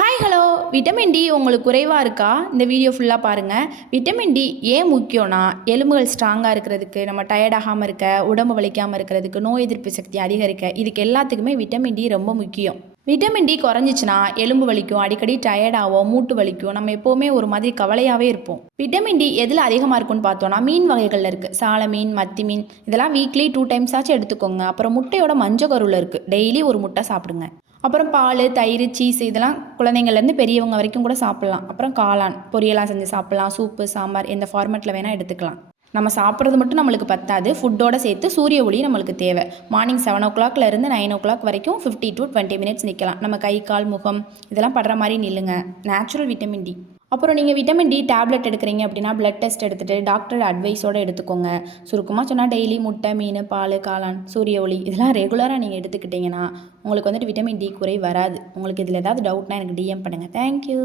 Hi hello. Vitamin D உங்களுக்கு குறைவாக இருக்கா? இந்த வீடியோ ஃபுல்லாக பாருங்கள். விட்டமின் டி ஏன் முக்கியம்னா, எலும்புகள் ஸ்ட்ராங்காக இருக்கிறதுக்கு, நம்ம டயர்ட் ஆகாமல் இருக்க, உடம்பு வலிக்காமல் இருக்கிறதுக்கு, நோய் எதிர்ப்பு சக்தி அதிகரிக்க, இதுக்கு எல்லாத்துக்குமே விட்டமின் டி ரொம்ப முக்கியம். விட்டமின் டி குறைஞ்சிச்சின்னா எலும்பு வலிக்கும், அடிக்கடி டயர்டாகும், மூட்டு வலிக்கும், நம்ம எப்போவுமே ஒரு மாதிரி கவலையாகவே இருப்போம். விட்டமின் டி எதில் அதிகமாக இருக்குன்னு பார்த்தோன்னா, மீன் வகைகளில் இருக்குது. சால மீன், மத்தி மீன், இதெல்லாம் வீக்லி 2 டைம்ஸ் ஆச்சும் எடுத்துக்கோங்க. அப்புறம் முட்டையோட மஞ்சக்கருவில் இருக்குது, டெய்லி ஒரு முட்டை சாப்பிடுங்க. அப்புறம் பால், தயிர், சீஸ் இதெல்லாம் குழந்தைங்கள்லேருந்து பெரியவங்க வரைக்கும் கூட சாப்பிட்லாம். அப்புறம் காளான் பொரியலாக செஞ்சு சாப்பிட்லாம். சூப்பு, சாம்பார் எந்த ஃபார்மேட்டில் வேணால் எடுத்துக்கலாம். நம்ம சாப்பிட்றது மட்டும் நம்மளுக்கு பத்தாது, ஃபுட்டோட சேர்த்து சூரிய ஒளி நம்மளுக்கு தேவை. மார்னிங் 7 o'clockலேருந்து 9 o'clock வரைக்கும் 50 to 20 minutes நிற்கலாம். நம்ம கை, கால், முகம் இதெல்லாம் படுற மாதிரி நில்லுங்க. Natural vitamin D. அப்புறம் நீங்கள் விட்டமின் டி டேப்லெட் எடுக்கிறீங்க அப்படின்னா பிளட் டெஸ்ட் எடுத்துகிட்டு டாக்டர் அட்வைஸோடு எடுத்துக்கோங்க. சுருக்கமாக சொன்னால் டெய்லி முட்டை, மீன், பால், காளான், சூரிய ஒளி இதெல்லாம் ரெகுலராக நீங்கள் எடுத்துக்கிட்டிங்கன்னா உங்களுக்கு வந்துட்டு விட்டமின் டி குறை வராது. உங்களுக்கு இதில் ஏதாவது டவுட்னா எனக்கு டிஎம் பண்ணுங்கள். தேங்க்யூ.